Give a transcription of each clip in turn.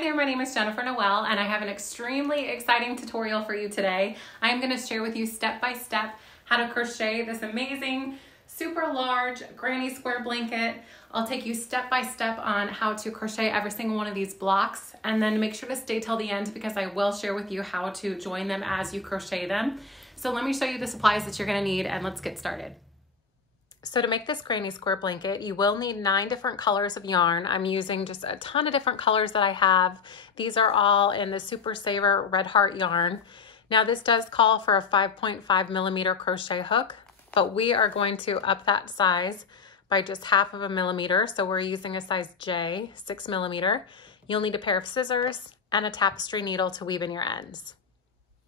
Hi there, my name is Jennifer Noel and I have an extremely exciting tutorial for you today. I am going to share with you step by step how to crochet this amazing super large granny square blanket. I'll take you step by step on how to crochet every single one of these blocks, and then make sure to stay till the end because I will share with you how to join them as you crochet them. So let me show you the supplies that you're going to need and let's get started. So to make this granny square blanket, you will need 9 different colors of yarn. I'm using just a ton of different colors that I have. These are all in the Super Saver Red Heart yarn. Now this does call for a 5.5 millimeter crochet hook, but we are going to up that size by just 1/2 millimeter. So we're using a size J, 6 millimeter. You'll need a pair of scissors and a tapestry needle to weave in your ends.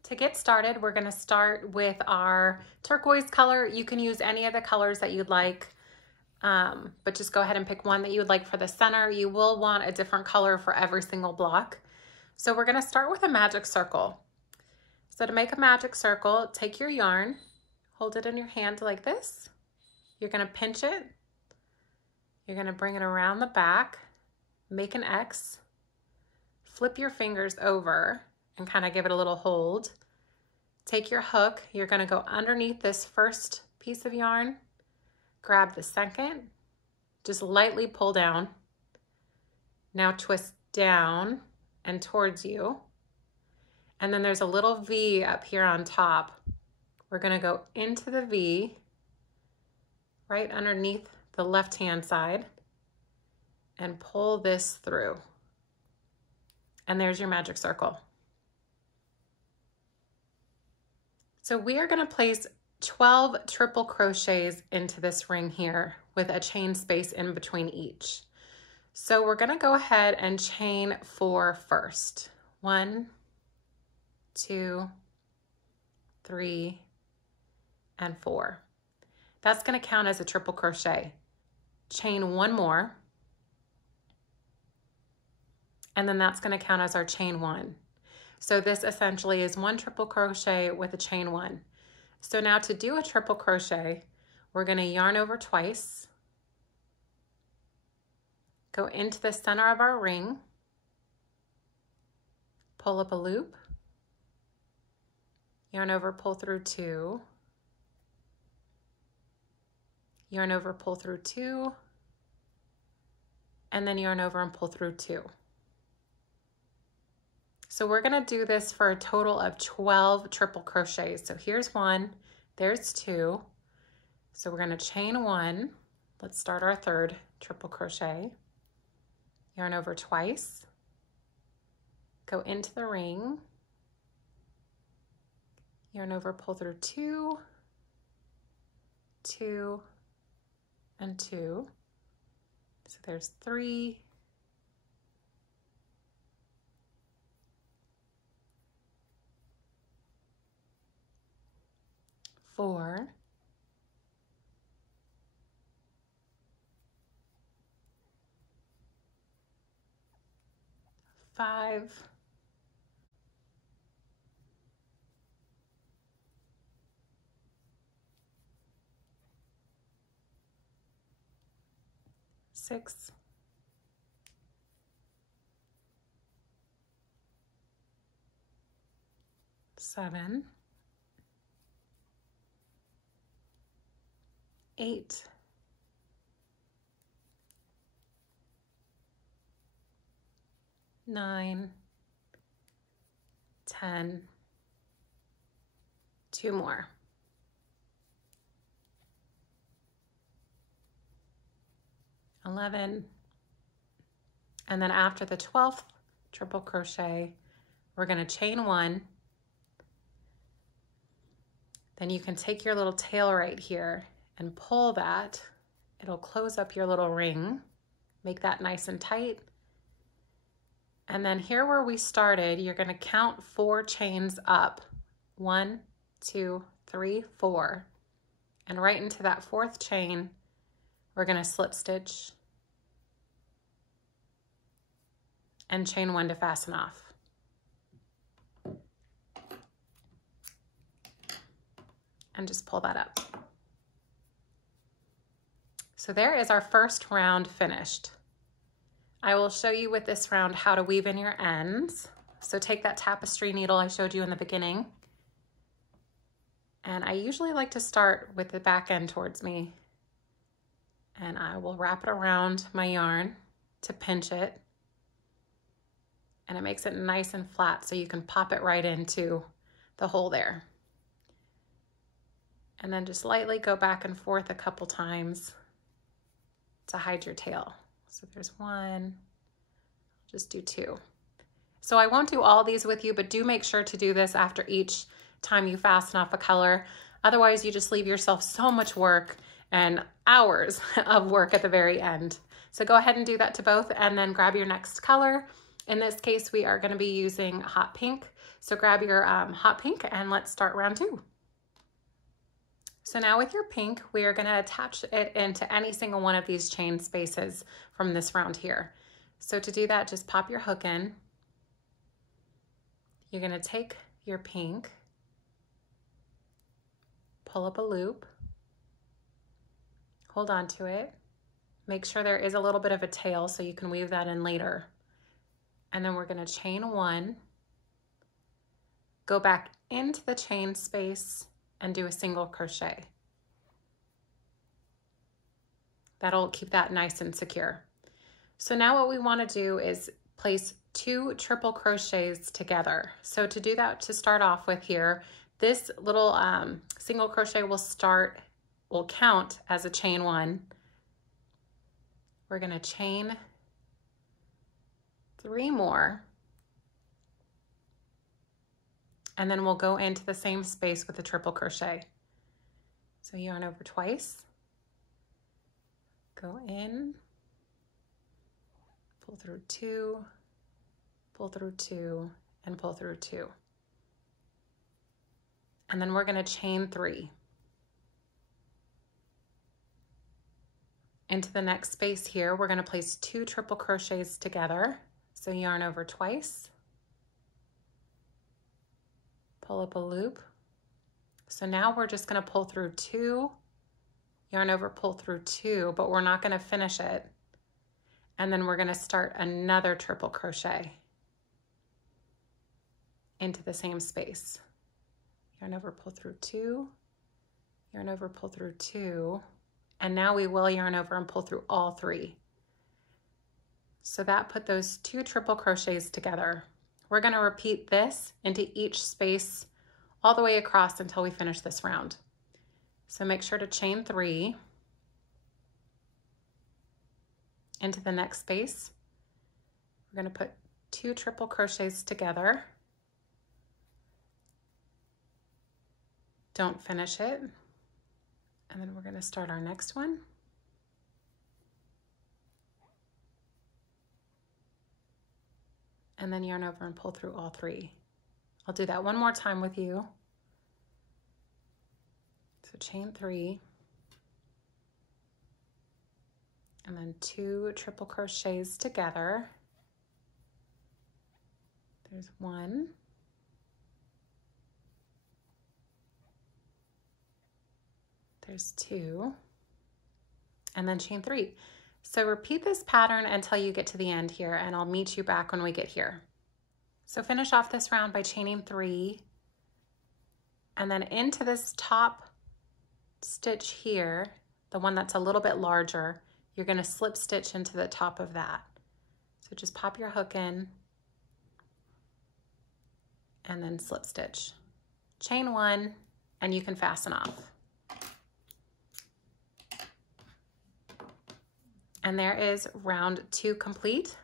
To get started, we're going to start with our turquoise color. You can use any of the colors that you'd like, but just go ahead and pick one that you would like for the center. You will want a different color for every single block. So we're going to start with a magic circle. So to make a magic circle, take your yarn, hold it in your hand like this. You're going to pinch it. You're going to bring it around the back, make an X, flip your fingers over, and kind of give it a little hold. Take your hook, you're going to go underneath this first piece of yarn, grab the second, just lightly pull down. Now twist down and towards you. And then there's a little V up here on top. We're going to go into the V right underneath the left-hand side and pull this through. And there's your magic circle. So we are going to place 12 triple crochets into this ring here with a chain space in between each. So we're going to go ahead and chain 4 first. 1, 2, 3, and 4. That's going to count as a triple crochet. Chain 1 more, and then that's going to count as our chain 1. So this essentially is 1 triple crochet with a chain 1. So now to do a triple crochet, we're going to yarn over twice, go into the center of our ring, pull up a loop, yarn over, pull through 2, yarn over, pull through 2, and then yarn over and pull through 2. So we're going to do this for a total of 12 triple crochets. So here's 1, there's 2. So we're going to chain 1. Let's start our 3rd triple crochet. Yarn over twice. Go into the ring. Yarn over, pull through 2, 2, and 2. So there's 3, 4, 5, 6, 7, 8, 9, 10, 2 more. 11, and then after the 12th triple crochet, we're going to chain 1. Then you can take your little tail right here and pull that. It'll close up your little ring. Make that nice and tight. And then here where we started, you're going to count 4 chains up. 1, 2, 3, 4. And right into that 4th chain, we're going to slip stitch and chain 1 to fasten off. And just pull that up. So there is our first round finished. I will show you with this round how to weave in your ends. So take that tapestry needle I showed you in the beginning. And I usually like to start with the back end towards me. And I will wrap it around my yarn to pinch it. And it makes it nice and flat so you can pop it right into the hole there. And then just lightly go back and forth a couple times to hide your tail. So there's one, I'll just do two. So I won't do all these with you, but do make sure to do this after each time you fasten off a color. Otherwise you just leave yourself so much work and hours of work at the very end. So go ahead and do that to both and then grab your next color. In this case, we are going to be using hot pink. So grab your hot pink and let's start round 2. So now with your pink, we are going to attach it into any single one of these chain spaces from this round here. So to do that, just pop your hook in. You're going to take your pink, pull up a loop, hold on to it. Make sure there is a little bit of a tail so you can weave that in later. And then we're going to chain 1, go back into the chain space and do a single crochet. That'll keep that nice and secure. So now what we want to do is place 2 triple crochets together. So to do that, to start off with here, this little single crochet will count as a chain 1. We're going to chain 3 more, and then we'll go into the same space with a triple crochet. So yarn over twice, go in, pull through 2, pull through 2, and pull through 2. And then we're going to chain 3. Into the next space here, we're going to place 2 triple crochets together. So yarn over twice, pull up a loop. So now we're just going to pull through 2, yarn over, pull through 2, but we're not going to finish it. And then we're going to start another triple crochet into the same space. Yarn over, pull through 2, yarn over, pull through 2, and now we will yarn over and pull through all 3. So that put those 2 triple crochets together. We're going to repeat this into each space all the way across until we finish this round. So make sure to chain 3 into the next space. We're going to put 2 triple crochets together. Don't finish it. And then we're going to start our next one. And then yarn over and pull through all 3. I'll do that one more time with you. So chain 3, and then 2 triple crochets together. There's 1. There's 2, and then chain 3. So repeat this pattern until you get to the end here, and I'll meet you back when we get here. So finish off this round by chaining 3, and then into this top stitch here, the one that's a little bit larger, you're going to slip stitch into the top of that. So just pop your hook in and then slip stitch. Chain 1, and you can fasten off. And there is round 2 complete.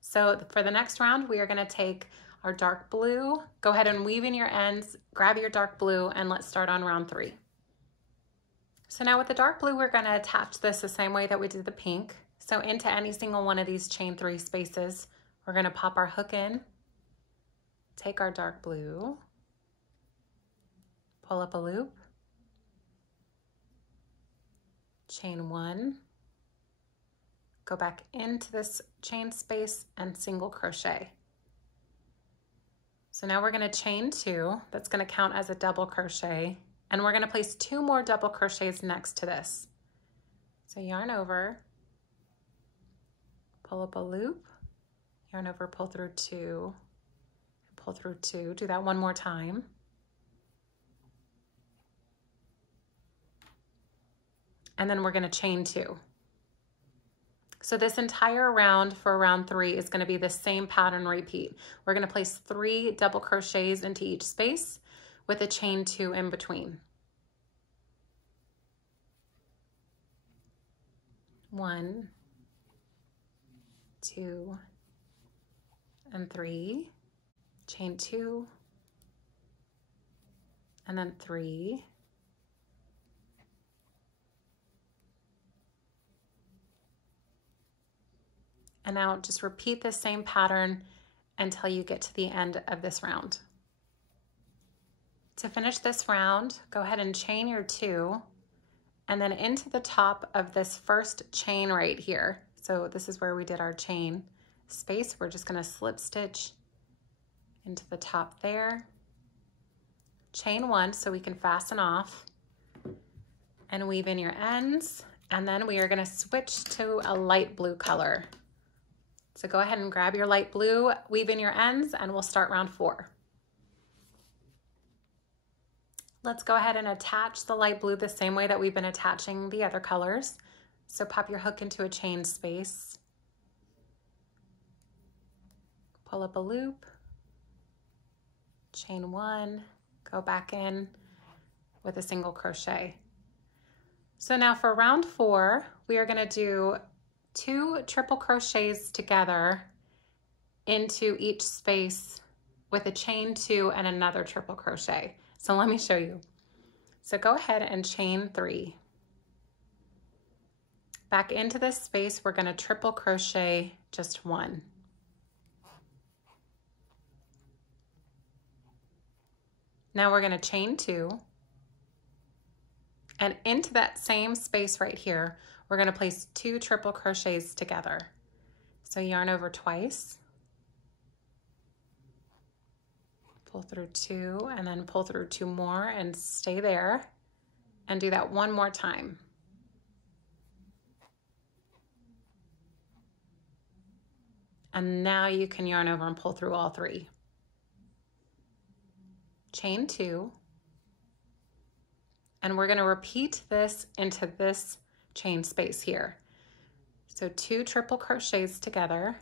So for the next round, we are going to take our dark blue, go ahead and weave in your ends, grab your dark blue, and let's start on round 3. So now with the dark blue, we're going to attach this the same way that we did the pink. So into any single one of these chain 3 spaces, we're going to pop our hook in, take our dark blue, pull up a loop, chain 1, go back into this chain space and single crochet. So now we're going to chain 2, that's going to count as a double crochet, and we're going to place 2 more double crochets next to this. So yarn over, pull up a loop, yarn over, pull through 2, pull through 2. Do that one more time. And then we're going to chain 2. So this entire round for round 3 is going to be the same pattern repeat. We're going to place 3 double crochets into each space with a chain 2 in between. 1, 2, and 3, chain 2, and then 3, and now just repeat the same pattern until you get to the end of this round. To finish this round, go ahead and chain your 2, and then into the top of this first chain right here. So this is where we did our chain space. We're just going to slip stitch into the top there. Chain 1 so we can fasten off, and weave in your ends, and then we are going to switch to a light blue color. So go ahead and grab your light blue, weave in your ends, and we'll start round 4. Let's go ahead and attach the light blue the same way that we've been attaching the other colors. So pop your hook into a chain space, pull up a loop, chain 1, go back in with a single crochet. So now for round 4, we are going to do 2 triple crochets together into each space with a chain 2 and another triple crochet. So let me show you. So go ahead and chain 3. Back into this space, we're going to triple crochet just 1. Now we're going to chain 2. And into that same space right here, we're going to place 2 triple crochets together. So yarn over twice, pull through 2, and then pull through 2 more and stay there, and do that one more time. And now you can yarn over and pull through all 3. Chain 2, and we're going to repeat this into this chain space here. So 2 triple crochets together,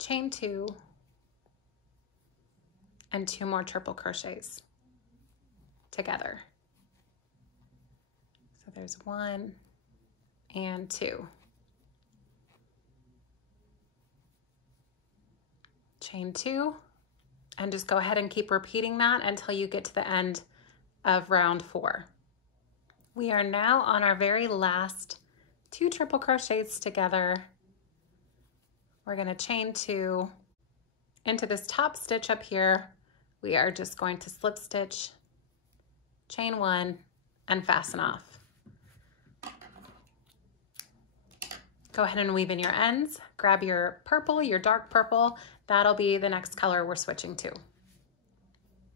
chain 2, and 2 more triple crochets together. So there's 1 and 2. Chain 2, and just go ahead and keep repeating that until you get to the end of round 4. We are now on our very last 2 triple crochets together. We're going to chain 2 into this top stitch up here. We are just going to slip stitch, chain 1, and fasten off. Go ahead and weave in your ends, grab your purple, your dark purple. That'll be the next color we're switching to.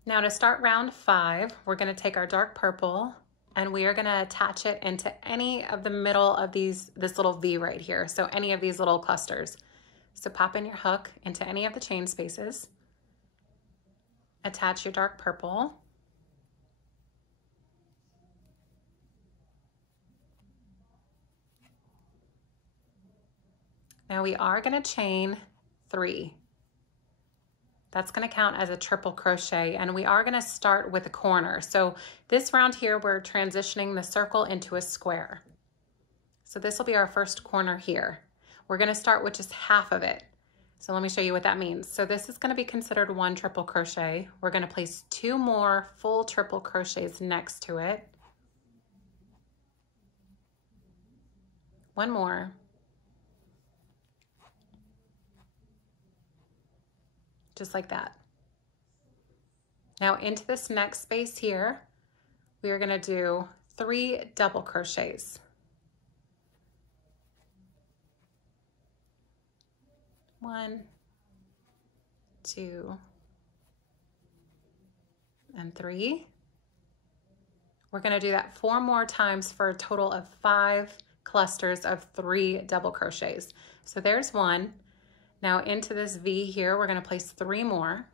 Now to start round 5, we're going to take our dark purple and we are going to attach it into any of the middle of this little V right here. So any of these little clusters. So pop in your hook into any of the chain spaces, attach your dark purple, now we are going to chain 3. That's going to count as a triple crochet, and we are going to start with a corner. So this round here, we're transitioning the circle into a square. So this will be our first corner here. We're going to start with just half of it. So let me show you what that means. So this is going to be considered 1 triple crochet. We're going to place 2 more full triple crochets next to it. 1 more. Just like that. Now into this next space here, we are going to do 3 double crochets. 1, 2, and 3. We're going to do that 4 more times for a total of 5 clusters of 3 double crochets. So there's 1. Now into this V here, we're going to place 3 more.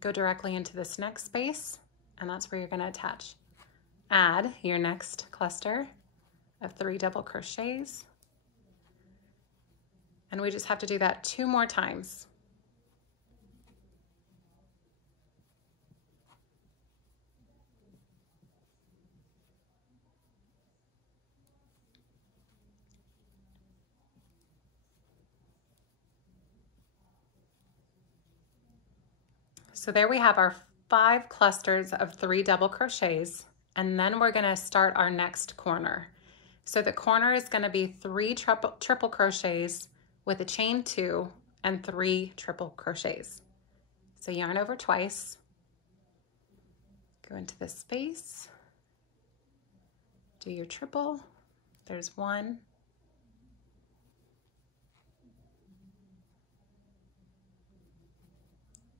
Go directly into this next space, and that's where you're going to attach. Add your next cluster of 3 double crochets. And we just have to do that 2 more times. So there we have our 5 clusters of 3 double crochets, and then we're going to start our next corner. So the corner is going to be 3 triple crochets with a chain 2 and 3 triple crochets. So yarn over twice, go into this space, do your triple, there's 1,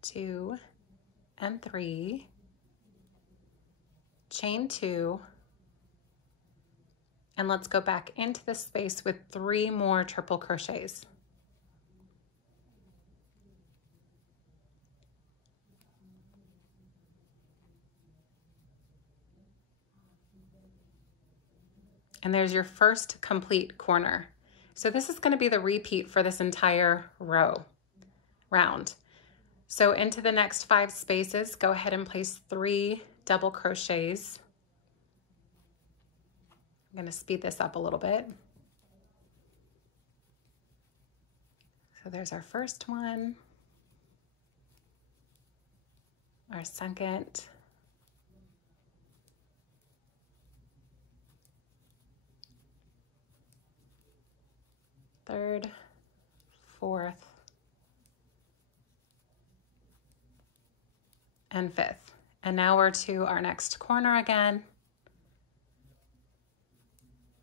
2, and 3, chain 2, and let's go back into this space with 3 more triple crochets. And there's your first complete corner. So this is going to be the repeat for this entire round. So into the next 5 spaces, go ahead and place 3 double crochets. I'm going to speed this up a little bit. So there's our first one, our second, third, fourth, and 5th. And now we're to our next corner again.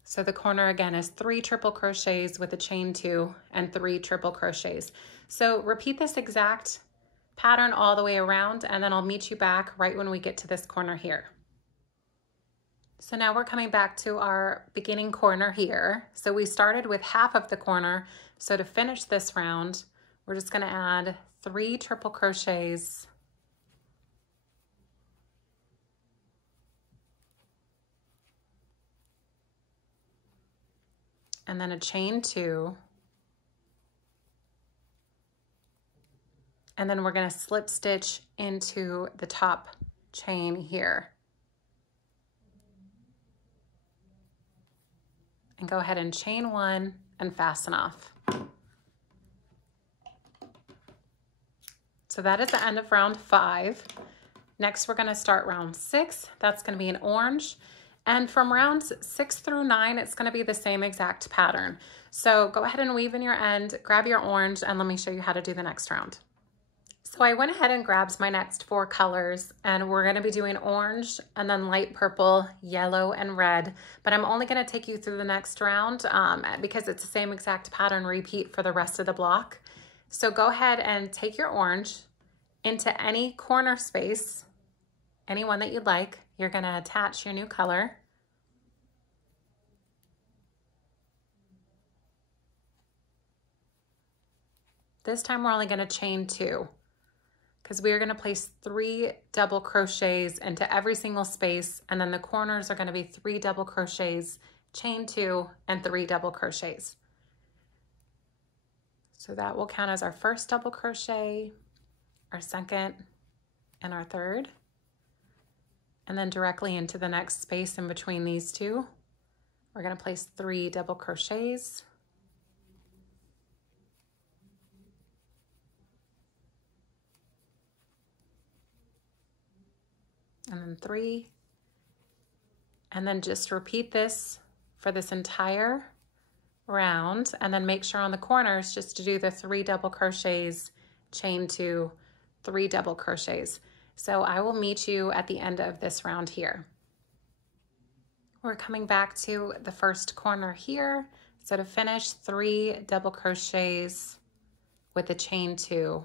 So the corner again is 3 triple crochets with a chain 2 and 3 triple crochets. So repeat this exact pattern all the way around, and then I'll meet you back right when we get to this corner here. So now we're coming back to our beginning corner here. So we started with half of the corner. So to finish this round, we're just going to add 3 triple crochets and then a chain 2, and then we're going to slip stitch into the top chain here. And go ahead and chain 1 and fasten off. So that is the end of round 5. Next, we're going to start round 6. That's going to be an orange. And from rounds 6 through 9, it's going to be the same exact pattern. So go ahead and weave in your end, grab your orange, and let me show you how to do the next round. So I went ahead and grabbed my next 4 colors, and we're going to be doing orange and then light purple, yellow, and red. But I'm only going to take you through the next round because it's the same exact pattern repeat for the rest of the block. So go ahead and take your orange into any corner space, any one that you'd like. You're going to attach your new color. This time we're only going to chain 2 because we are going to place 3 double crochets into every single space, and then the corners are going to be 3 double crochets, chain 2, and 3 double crochets. So that will count as our first double crochet, our second, and our third. And then directly into the next space in between these 2, we're going to place 3 double crochets. And then 3. And then just repeat this for this entire round, and then make sure on the corners just to do the 3 double crochets, chain 2, 3 double crochets. So I will meet you at the end of this round here. We're coming back to the first corner here. So to finish, 3 double crochets with a chain 2,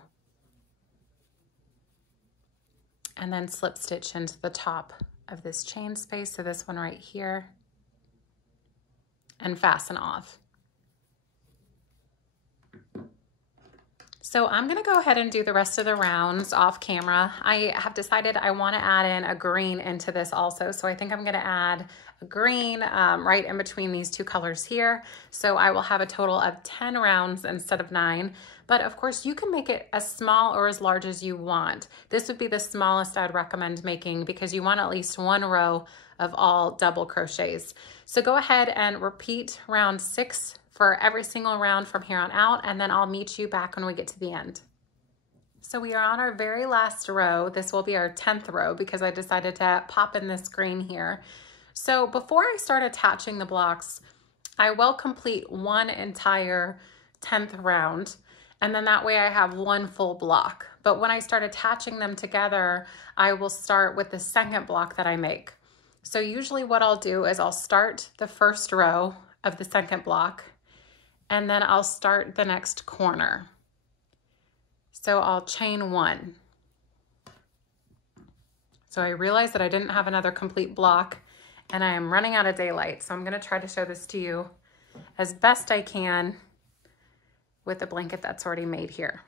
and then slip stitch into the top of this chain space, so this one right here, and fasten off. So I'm gonna go ahead and do the rest of the rounds off camera. I have decided I wanna add in a green into this also. So I think I'm gonna add a green right in between these 2 colors here. So I will have a total of 10 rounds instead of 9. But of course you can make it as small or as large as you want. This would be the smallest I'd recommend making because you want at least 1 row of all double crochets. So go ahead and repeat round 6 for every single round from here on out, and then I'll meet you back when we get to the end. So we are on our very last row. This will be our 10th row because I decided to pop in this green here. So before I start attaching the blocks, I will complete 1 entire 10th round, and then that way I have 1 full block. But when I start attaching them together, I will start with the second block that I make. So usually what I'll do is I'll start the first row of the second block, and then I'll start the next corner. So I'll chain 1. So I realized that I didn't have another complete block and I am running out of daylight. So I'm gonna try to show this to you as best I can with the blanket that's already made here.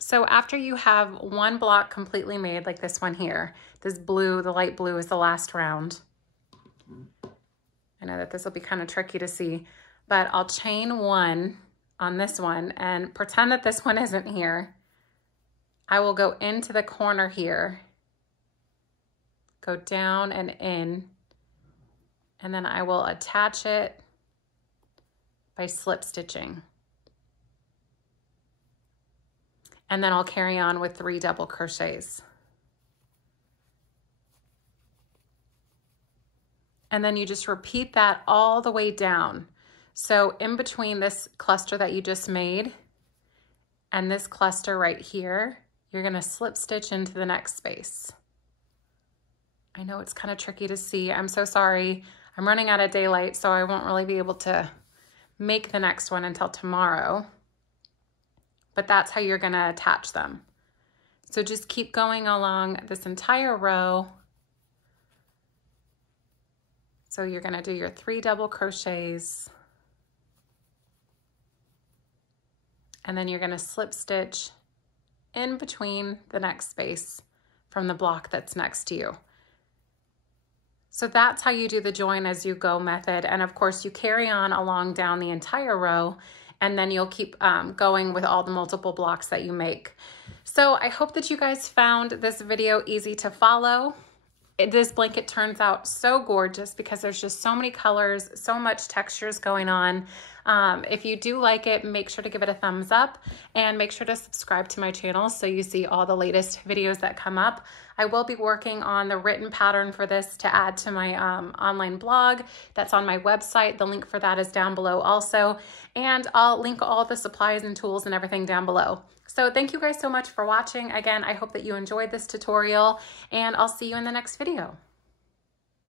So after you have 1 block completely made, like this one here, this blue, the light blue is the last round. I know that this will be kind of tricky to see, but I'll chain 1 on this one and pretend that this one isn't here. I will go into the corner here, go down and in, and then I will attach it by slip stitching. And then I'll carry on with 3 double crochets. And then you just repeat that all the way down. So in between this cluster that you just made and this cluster right here, you're gonna slip stitch into the next space. I know it's kind of tricky to see. I'm so sorry. I'm running out of daylight, so I won't really be able to make the next one until tomorrow. But that's how you're gonna attach them. So just keep going along this entire row. So you're gonna do your 3 double crochets, and then you're gonna slip stitch in between the next space from the block that's next to you. So that's how you do the join as you go method. And of course you carry on along down the entire row, and then you'll keep going with all the multiple blocks that you make. So I hope that you guys found this video easy to follow. This blanket turns out so gorgeous because there's just so many colors, so much textures going on. If you do like it, make sure to give it a thumbs up and make sure to subscribe to my channel so you see all the latest videos that come up. I will be working on the written pattern for this to add to my online blog that's on my website. The link for that is down below also. And I'll link all the supplies and tools and everything down below. So thank you guys so much for watching. Again, I hope that you enjoyed this tutorial, and I'll see you in the next video.